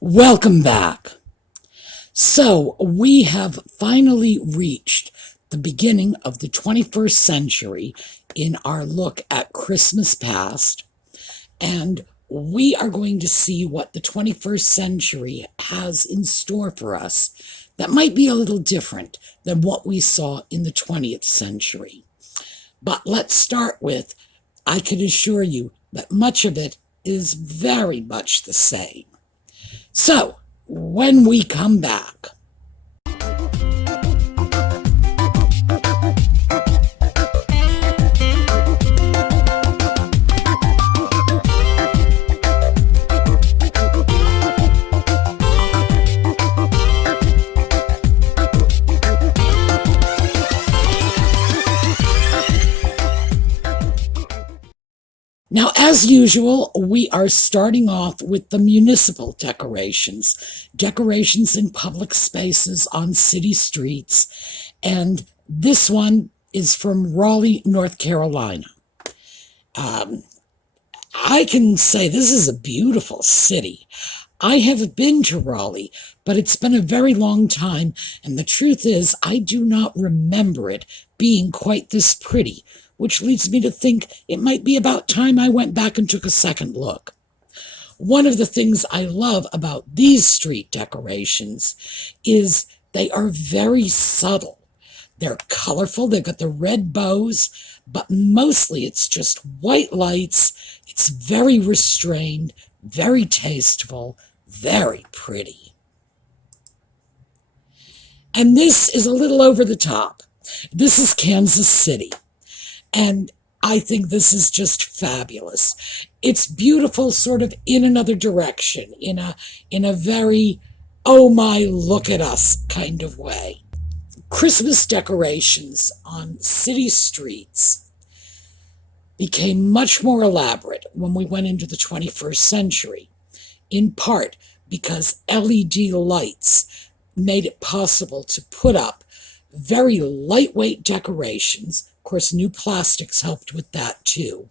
Welcome back. So, we have finally reached the beginning of the 21st century in our look at Christmas past, and we are going to see what the 21st century has in store for us that might be a little different than what we saw in the 20th century. But let's start with, I can assure you that much of it is very much the same. So, when we come back, now, as usual, we are starting off with the municipal decorations, decorations in public spaces on city streets, and this one is from Raleigh, North Carolina. I can say this is a beautiful city. I have been to Raleigh, but it's been a very long time, and the truth is, I do not remember it being quite this pretty, which leads me to think it might be about time I went back and took a second look. One of the things I love about these street decorations is they are very subtle. They're colorful, they've got the red bows, but mostly it's just white lights. It's very restrained, very tasteful, very pretty. And this is a little over the top. This is Kansas City. And I think this is just fabulous. It's beautiful sort of in another direction, in a very, oh my, look at us kind of way. Christmas decorations on city streets became much more elaborate when we went into the 21st century, in part because LED lights made it possible to put up very lightweight decorations. Of course, new plastics helped with that too.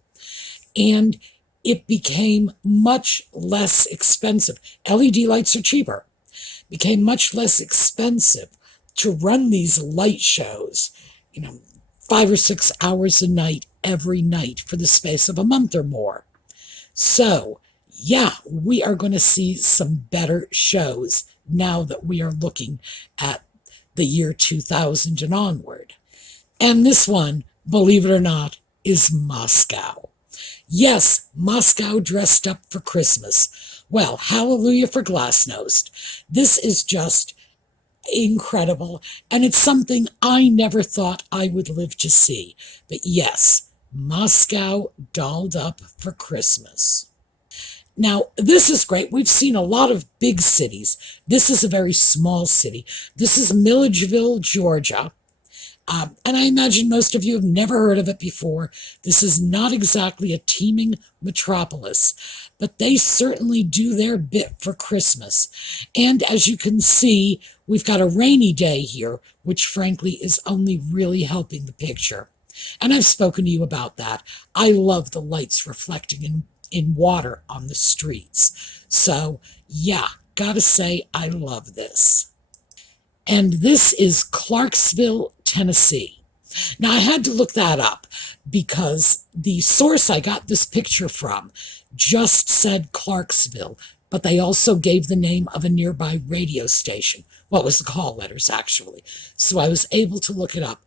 And it became much less expensive. LED lights are cheaper. It became much less expensive to run these light shows, 5 or 6 hours a night, every night for the space of a month or more. So, yeah, we are going to see some better shows now that we are looking at the year 2000 and onward. And this one, believe it or not, is Moscow. Yes, Moscow dressed up for Christmas. Well, hallelujah for Glasnost. This is just incredible, and it's something I never thought I would live to see. But yes, Moscow dolled up for Christmas. Now, this is great. We've seen a lot of big cities. This is a very small city. This is Milledgeville, Georgia. And I imagine most of you have never heard of it before. This is not exactly a teeming metropolis, but they certainly do their bit for Christmas. And as you can see, we've got a rainy day here, which frankly is only really helping the picture. And I've spoken to you about that. I love the lights reflecting in water on the streets. So, yeah, gotta say, I love this. And this is Clarksville, Tennessee. Now, I had to look that up because the source I got this picture from just said Clarksville, but they also gave the name of a nearby radio station. Well, it was the call letters, actually. So I was able to look it up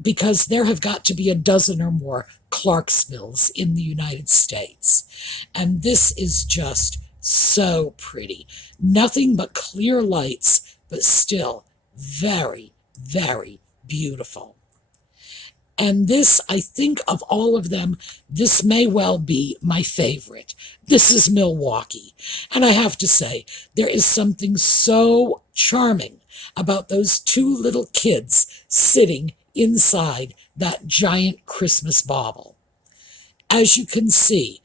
because there have got to be a dozen or more Clarksvilles in the United States. And this is just so pretty. Nothing but clear lights, but still very, very beautiful. And this, I think of all of them, this may well be my favorite. This is Milwaukee. And I have to say, there is something so charming about those two little kids sitting inside that giant Christmas bauble. As you can see,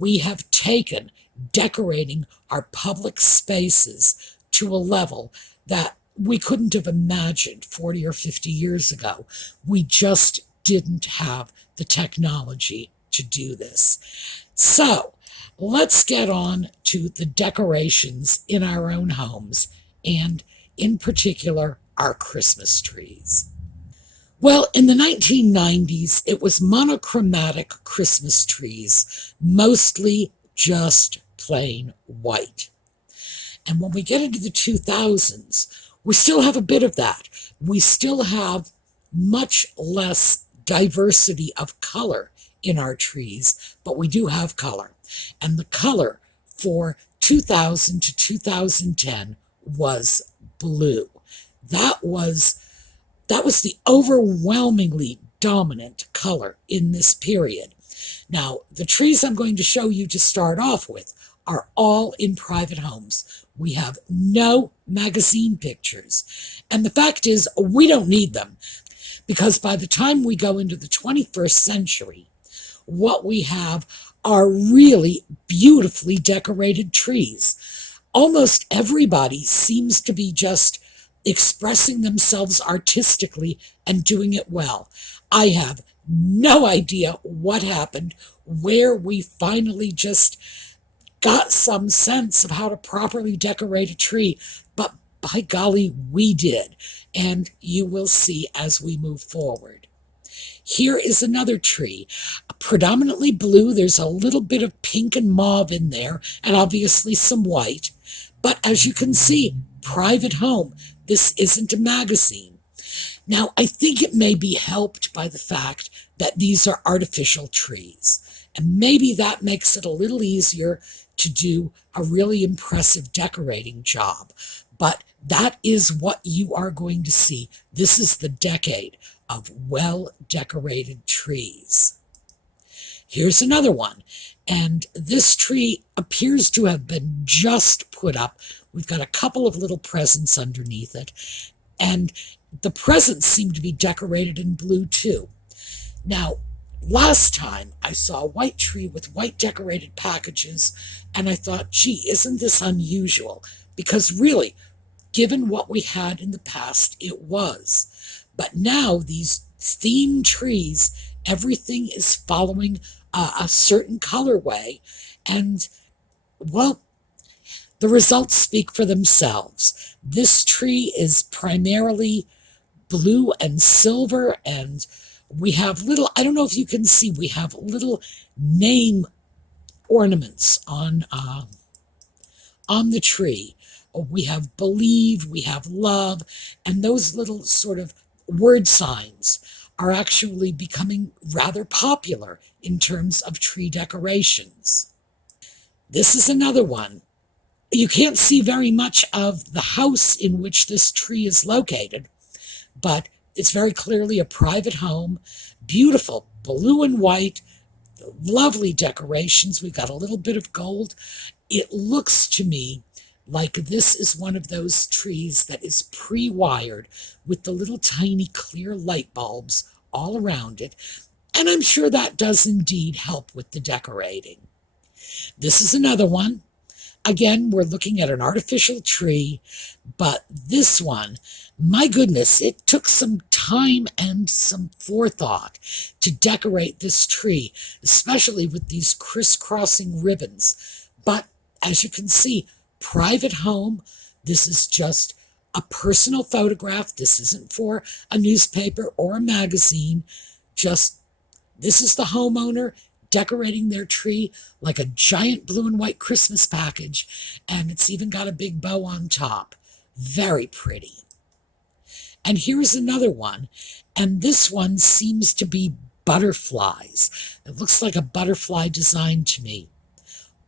we have taken decorating our public spaces to a level that we couldn't have imagined 40 or 50 years ago. We just didn't have the technology to do this. So, let's get on to the decorations in our own homes, and in particular, our Christmas trees. Well, in the 1990s, it was monochromatic Christmas trees, mostly just plain white. And when we get into the 2000s, we still have a bit of that. We still have much less diversity of color in our trees, but we do have color. And the color for 2000 to 2010 was blue. That was the overwhelmingly dominant color in this period. Now, the trees I'm going to show you to start off with are all in private homes. We have no magazine pictures. And the fact is, we don't need them, because by the time we go into the 21st century, what we have are really beautifully decorated trees. Almost everybody seems to be just expressing themselves artistically and doing it well. I have no idea what happened, where we finally just got some sense of how to properly decorate a tree, but by golly, we did, and you will see as we move forward. Here is another tree, predominantly blue. There's a little bit of pink and mauve in there, and obviously some white, but as you can see, private home. This isn't a magazine. Now, I think it may be helped by the fact that these are artificial trees, and maybe that makes it a little easier to do a really impressive decorating job. But that is what you are going to see. This is the decade of well-decorated trees. Here's another one, and this tree appears to have been just put up. We've got a couple of little presents underneath it, and the presents seem to be decorated in blue too. Now, last time I saw a white tree with white decorated packages, and I thought, gee, isn't this unusual? Because really, given what we had in the past, it was. But now these themed trees, everything is following a certain colorway, and, well, the results speak for themselves. This tree is primarily blue and silver, and we have little, I don't know if you can see, we have little name ornaments on the tree. We have believe, we have love, and those little sort of word signs are actually becoming rather popular in terms of tree decorations. This is another one. You can't see very much of the house in which this tree is located, but it's very clearly a private home, beautiful blue and white, lovely decorations. We've got a little bit of gold. It looks to me like this is one of those trees that is pre-wired with the little tiny clear light bulbs all around it, and I'm sure that does indeed help with the decorating. This is another one. Again, we're looking at an artificial tree, but this one, my goodness, it took some time and some forethought to decorate this tree, especially with these crisscrossing ribbons. But as you can see, private home, this is just a personal photograph. This isn't for a newspaper or a magazine. Just, this is the homeowner decorating their tree like a giant blue and white Christmas package, and it's even got a big bow on top. Very pretty. And here's another one, and this one seems to be butterflies. It looks like a butterfly design to me.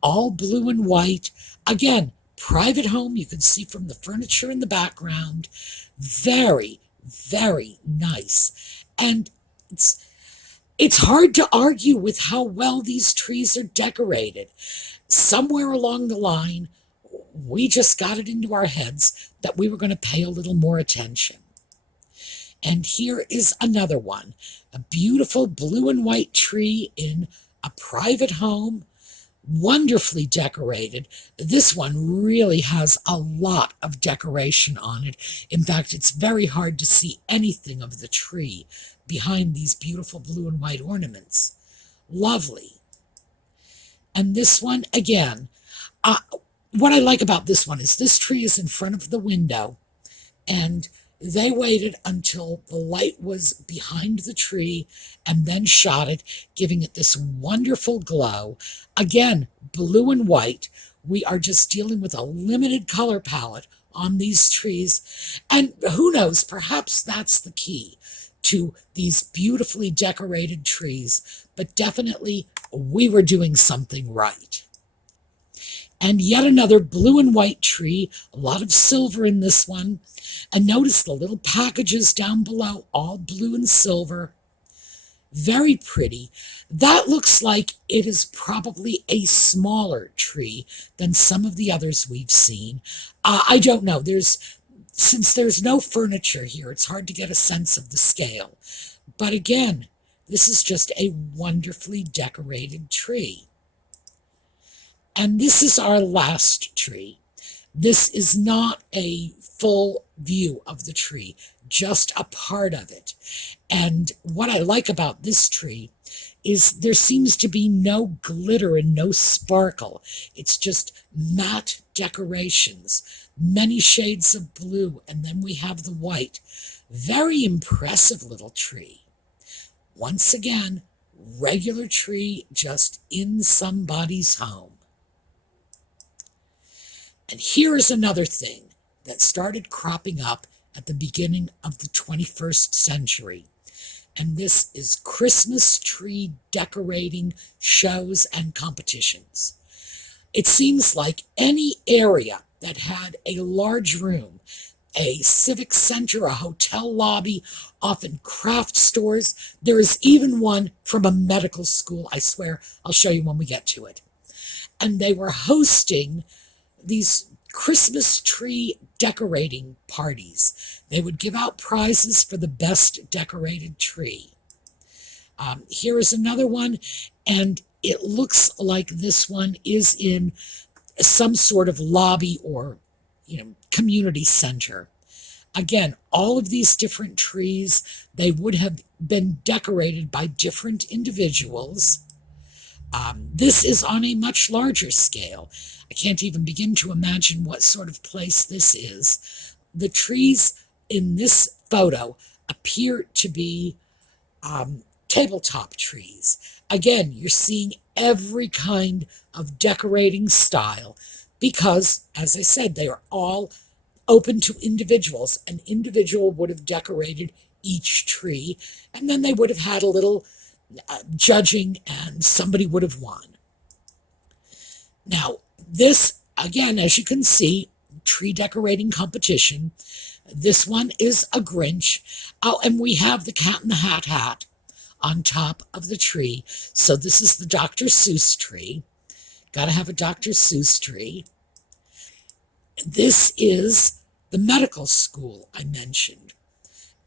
All blue and white. Again, private home. You can see from the furniture in the background. Very, very nice. And it's hard to argue with how well these trees are decorated. Somewhere along the line, we just got it into our heads that we were going to pay a little more attention. And here is another one, a beautiful blue and white tree in a private home, wonderfully decorated. This one really has a lot of decoration on it. In fact, it's very hard to see anything of the tree behind these beautiful blue and white ornaments. Lovely. And this one, again, uh, what I like about this one is this tree is in front of the window, and they waited until the light was behind the tree and then shot it, giving it this wonderful glow. Again, blue and white. We are just dealing with a limited color palette on these trees. And who knows, perhaps that's the key to these beautifully decorated trees. But definitely, we were doing something right. And yet another blue and white tree, a lot of silver in this one. And notice the little packages down below, all blue and silver. Very pretty. That looks like it is probably a smaller tree than some of the others we've seen. I don't know. Since there's no furniture here, it's hard to get a sense of the scale. But again, this is just a wonderfully decorated tree. And this is our last tree. This is not a full view of the tree, just a part of it. And what I like about this tree is there seems to be no glitter and no sparkle. It's just matte decorations, many shades of blue, and then we have the white. Very impressive little tree. Once again, regular tree just in somebody's home. And here is another thing that started cropping up at the beginning of the 21st century. And this is Christmas tree decorating shows and competitions. It seems like any area that had a large room, a civic center, a hotel lobby, often craft stores. There is even one from a medical school. I swear, I'll show you when we get to it. And they were hosting these Christmas tree decorating parties. They would give out prizes for the best decorated tree. Here is another one, and it looks like this one is in some sort of lobby or community center. Again, all of these different trees, they would have been decorated by different individuals. This is on a much larger scale. I can't even begin to imagine what sort of place this is. The trees in this photo appear to be tabletop trees. Again, you're seeing every kind of decorating style because, as I said, they are all open to individuals. An individual would have decorated each tree, and then they would have had a little judging, and somebody would have won. Now, this, again, as you can see, tree decorating competition. This one is a Grinch. Oh, and we have the Cat in the hat on top of the tree. So this is the Dr. Seuss tree. Got to have a Dr. Seuss tree. This is the medical school I mentioned.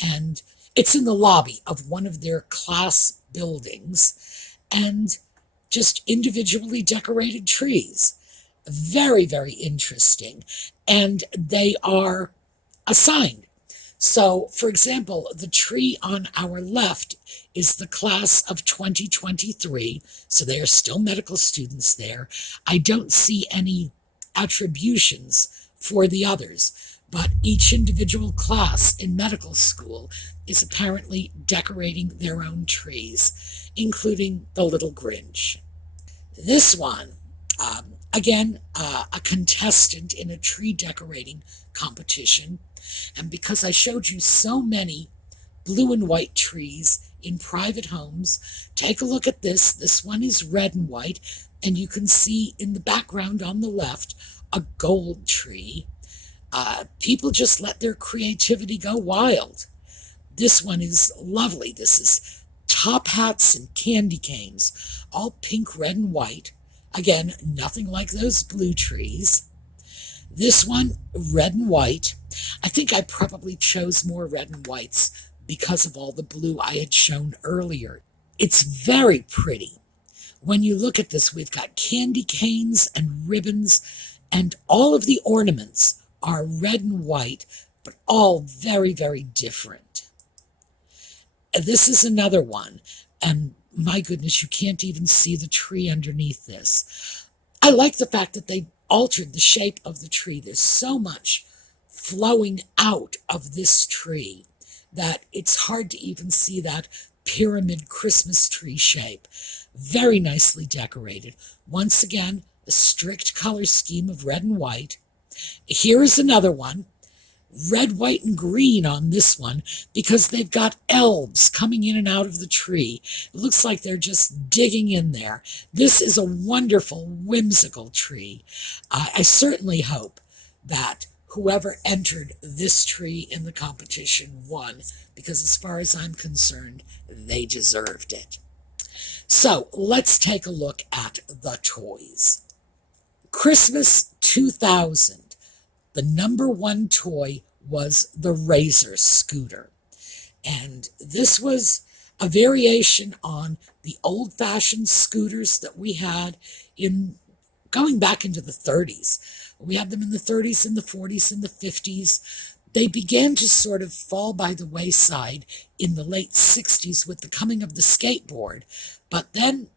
And it's in the lobby of one of their class buildings. And just individually decorated trees. Very, very interesting. And they are assigned. So, for example, the tree on our left is the class of 2023. So they are still medical students there. I don't see any attributions for the others, but each individual class in medical school is apparently decorating their own trees, including the little Grinch. This one, again, a contestant in a tree decorating competition. And because I showed you so many blue and white trees in private homes, take a look at this. This one is red and white, and you can see in the background on the left a gold tree. People just let their creativity go wild. This one is lovely. This is top hats and candy canes, all pink, red, and white. Again, nothing like those blue trees. This one, red and white. I think I probably chose more red and whites because of all the blue I had shown earlier. It's very pretty. When you look at this, we've got candy canes and ribbons, and all of the ornaments are red and white, but all very, very different. This is another one, and my goodness, you can't even see the tree underneath this. I like the fact that they altered the shape of the tree. There's so much flowing out of this tree that it's hard to even see that pyramid Christmas tree shape. Very nicely decorated. Once again, a strict color scheme of red and white. Here is another one. Red, white, and green on this one because they've got elves coming in and out of the tree. It looks like they're just digging in there. This is a wonderful, whimsical tree. I certainly hope that whoever entered this tree in the competition won, because as far as I'm concerned, they deserved it. So let's take a look at the toys. Christmas 2000. The number one toy was the Razor scooter. And this was a variation on the old-fashioned scooters that we had in going back into the 30s. We had them in the 30s and the 40s and the 50s. They began to sort of fall by the wayside in the late 60s with the coming of the skateboard. But then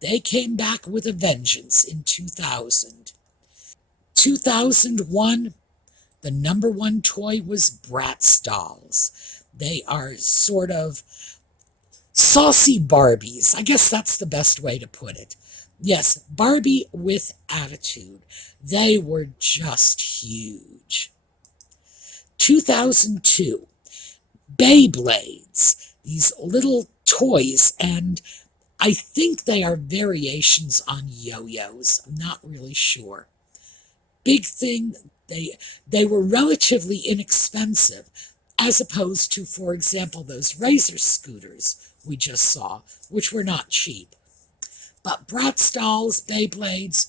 they came back with a vengeance in 2000. 2001, the number one toy was Bratz dolls. They are sort of saucy Barbies. I guess that's the best way to put it. Yes, Barbie with attitude. They were just huge. 2002, Beyblades. These little toys, and I think they are variations on yo-yos. I'm not really sure. Big thing, they were relatively inexpensive, as opposed to, for example, those Razor scooters we just saw, which were not cheap. But Bratz dolls, Beyblades,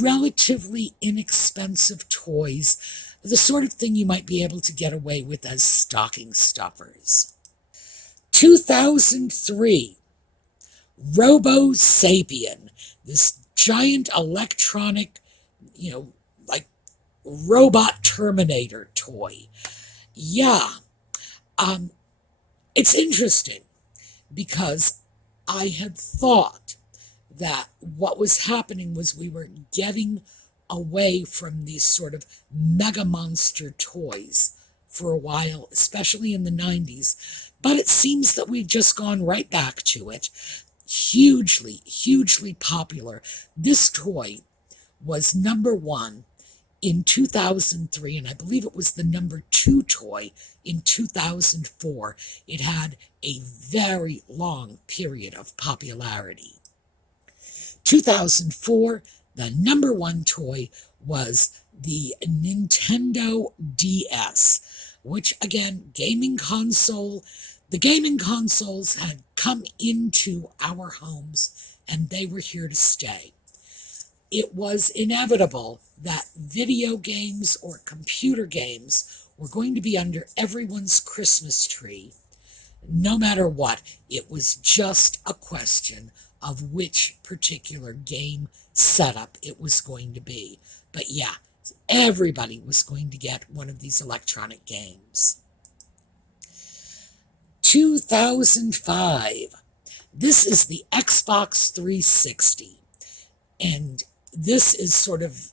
relatively inexpensive toys, the sort of thing you might be able to get away with as stocking stuffers. 2003, Robo Sapien, this giant electronic, like robot Terminator toy. Yeah, it's interesting because I had thought that what was happening was we were getting away from these sort of mega monster toys for a while, especially in the 90s. But it seems that we've just gone right back to it. Hugely, hugely popular. This toy was number one in 2003, and I believe it was the number two toy in 2004. It had a very long period of popularity. 2004, the number one toy was the Nintendo DS, which, again, gaming console. The gaming consoles had come into our homes, and they were here to stay. It was inevitable that video games or computer games were going to be under everyone's Christmas tree. No matter what, it was just a question of which particular game setup it was going to be. But yeah, everybody was going to get one of these electronic games. 2005. This is the Xbox 360. And this is sort of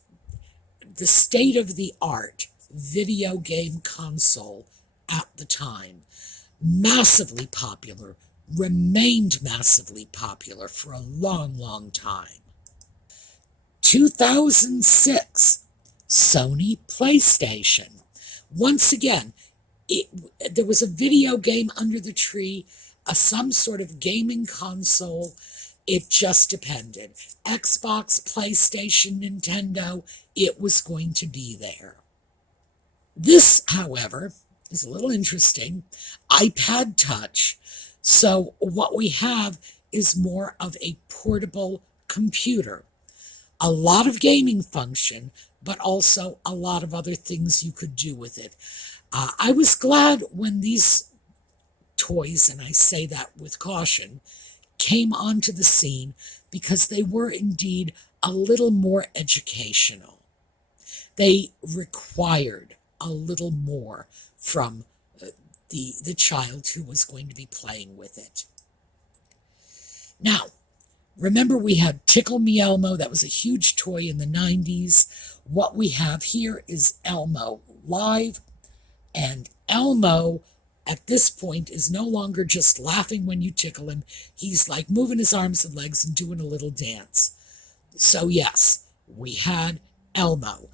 the state-of-the-art video game console at the time. Massively popular, remained massively popular for a long, long time. 2006, Sony PlayStation. Once again, there was a video game under the tree, some sort of gaming console. It just depended. Xbox, PlayStation, Nintendo, it was going to be there. This, however, is a little interesting. iPad Touch. So what we have is more of a portable computer. A lot of gaming function, but also a lot of other things you could do with it. I was glad when these toys, and I say that with caution, came onto the scene because they were indeed a little more educational. They required a little more from the child who was going to be playing with it. Now, remember we had Tickle Me Elmo. That was a huge toy in the 90s. What we have here is Elmo live. And Elmo, at this point, is no longer just laughing when you tickle him. He's like moving his arms and legs and doing a little dance. So yes, we had Elmo.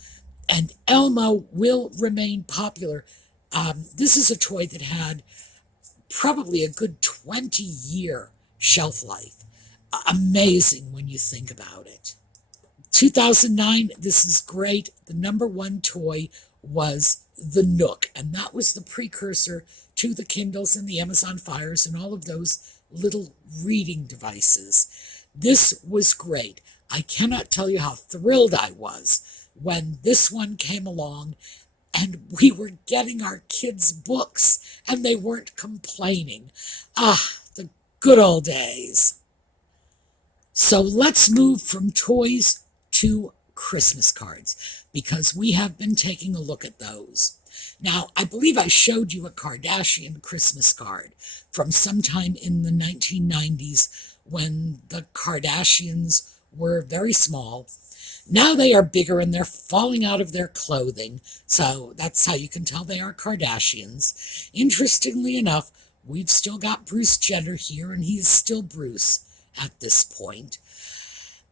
And Elmo will remain popular. This is a toy that had probably a good 20-year shelf life. Amazing when you think about it. 2009, this is great. The number one toy was the Nook, and that was the precursor to the Kindles and the Amazon Fires and all of those little reading devices. This was great. I cannot tell you how thrilled I was when this one came along and we were getting our kids' books and they weren't complaining. Ah, the good old days. So let's move from toys to Christmas cards, because we have been taking a look at those. Now, I believe I showed you a Kardashian Christmas card from sometime in the 1990s when the Kardashians were very small. Now they are bigger and they're falling out of their clothing, so that's how you can tell they are Kardashians. Interestingly enough, we've still got Bruce Jenner here, and he's still Bruce at this point.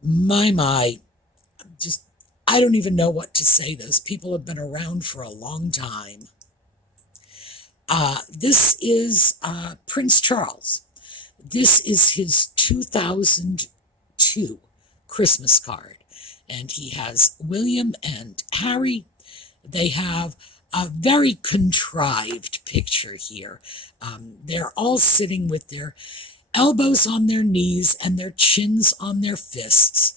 My, just, I don't even know what to say. Those people have been around for a long time. This is Prince Charles. This is his 2002 Christmas card. And he has William and Harry. They have a very contrived picture here. They're all sitting with their elbows on their knees and their chins on their fists.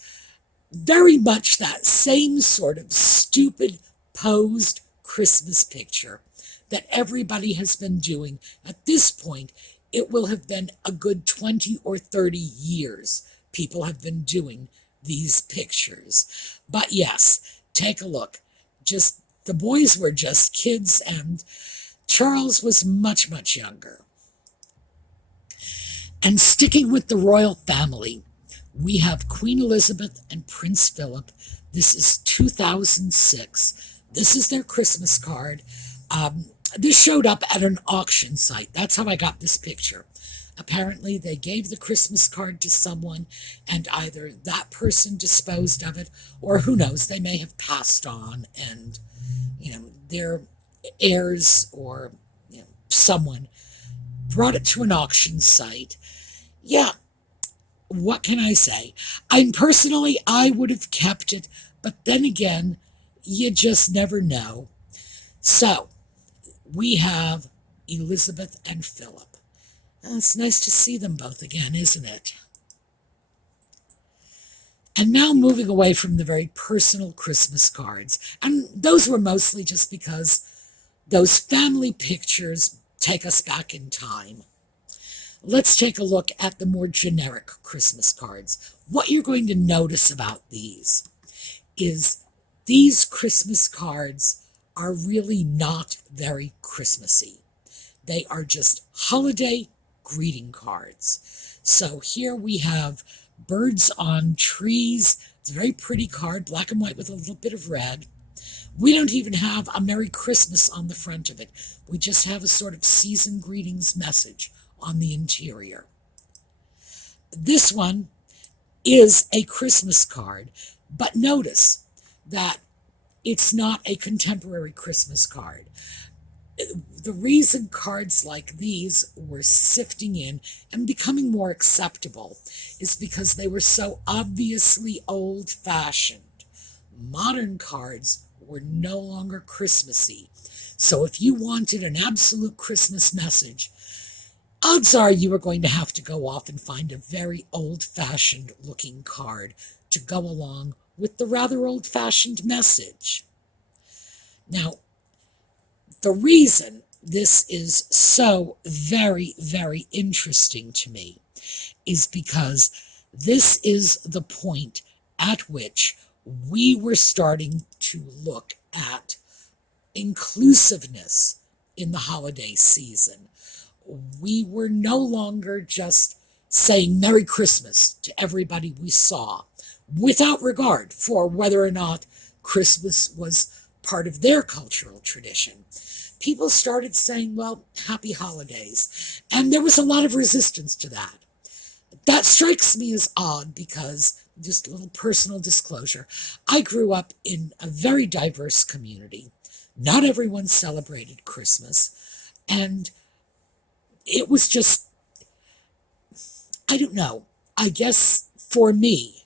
Very much that same sort of stupid posed Christmas picture that everybody has been doing. At this point, it will have been a good 20 or 30 years people have been doing these pictures. But yes, take a look. Just the boys were just kids and Charles was much, much younger. And sticking with the royal family, we have Queen Elizabeth and Prince Philip. This is 2006. This is their Christmas card. This showed up at an auction site. That's how I got this picture. Apparently, they gave the Christmas card to someone, and either that person disposed of it, or who knows, they may have passed on, and, their heirs or someone brought it to an auction site. Yeah, what can I say? I would have kept it, but then again, you just never know. So, we have Elizabeth and Philip. It's nice to see them both again, isn't it? And now moving away from the very personal Christmas cards. And those were mostly just because those family pictures take us back in time. Let's take a look at the more generic Christmas cards. What you're going to notice about these is these Christmas cards are really not very Christmassy. They are just holiday greeting cards. So here we have birds on trees. It's a very pretty card, black and white with a little bit of red. We don't even have a Merry Christmas on the front of it. We just have a sort of season greetings message on the interior. This one is a Christmas card, but notice that it's not a contemporary Christmas card. The reason cards like these were sifting in and becoming more acceptable is because they were so obviously old-fashioned. Modern cards were no longer Christmassy. So if you wanted an absolute Christmas message, odds are you were going to have to go off and find a very old-fashioned looking card to go along with the rather old-fashioned message. Now, the reason this is so very, very interesting to me is because this is the point at which we were starting to look at inclusiveness in the holiday season. We were no longer just saying Merry Christmas to everybody we saw, without regard for whether or not Christmas was part of their cultural tradition. People started saying, well, happy holidays. And there was a lot of resistance to that. That strikes me as odd because, just a little personal disclosure, I grew up in a very diverse community. Not everyone celebrated Christmas. And it was just, I don't know, I guess for me,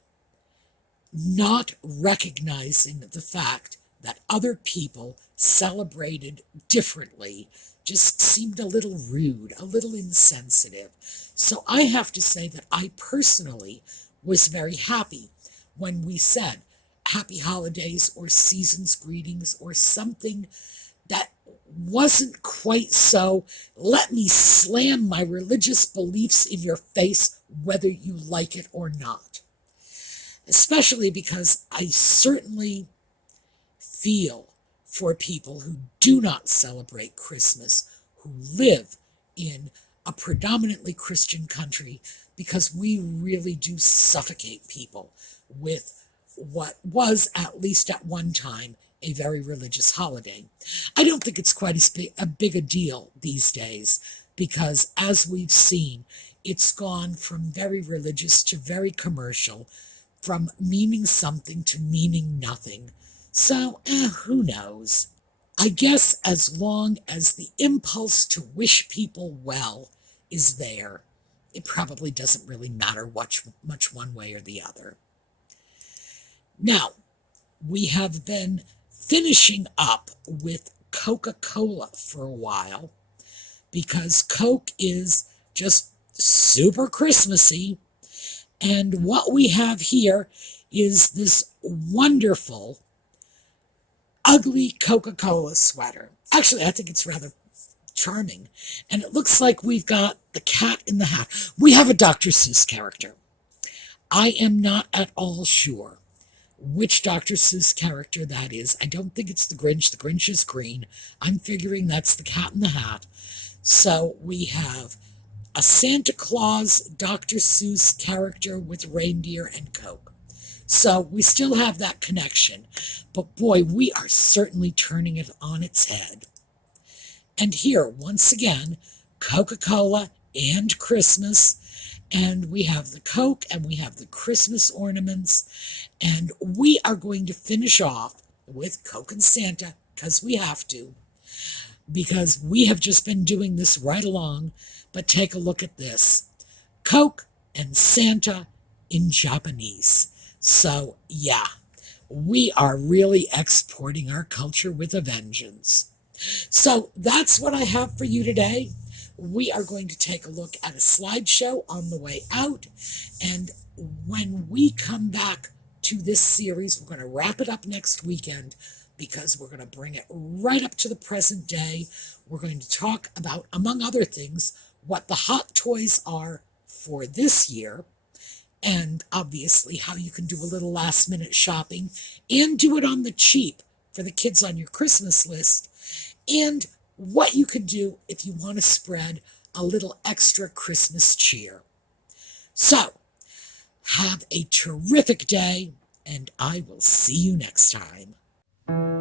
not recognizing the fact that other people celebrated differently just seemed a little rude, a little insensitive. So I have to say that I personally was very happy when we said happy holidays or season's greetings or something that wasn't quite so, let me slam my religious beliefs in your face whether you like it or not. Especially because I certainly feel for people who do not celebrate Christmas, who live in a predominantly Christian country, because we really do suffocate people with what was, at least at one time, a very religious holiday. I don't think it's quite as big a deal these days, because as we've seen, it's gone from very religious to very commercial, from meaning something to meaning nothing. So, who knows? I guess as long as the impulse to wish people well is there, it probably doesn't really matter much one way or the other. Now, we have been finishing up with Coca-Cola for a while because Coke is just super Christmassy. And what we have here is this wonderful, ugly Coca-Cola sweater. Actually, I think it's rather charming. And it looks like we've got the cat in the hat. We have a Dr. Seuss character. I am not at all sure which Dr. Seuss character that is. I don't think it's the Grinch. The Grinch is green. I'm figuring that's the cat in the hat. So we have a Santa Claus Dr. Seuss character with reindeer and Coke. So we still have that connection. But boy, we are certainly turning it on its head. And here, once again, Coca-Cola and Christmas. And we have the Coke and we have the Christmas ornaments. And we are going to finish off with Coke and Santa, because we have to. Because we have just been doing this right along. But take a look at this. Coke and Santa in Japanese. So, yeah, we are really exporting our culture with a vengeance. So that's what I have for you today. We are going to take a look at a slideshow on the way out. And when we come back to this series, we're going to wrap it up next weekend because we're going to bring it right up to the present day. We're going to talk about, among other things, what the hot toys are for this year. And obviously how you can do a little last minute shopping and do it on the cheap for the kids on your Christmas list. And what you can do if you want to spread a little extra Christmas cheer. So, have a terrific day, and I will see you next time.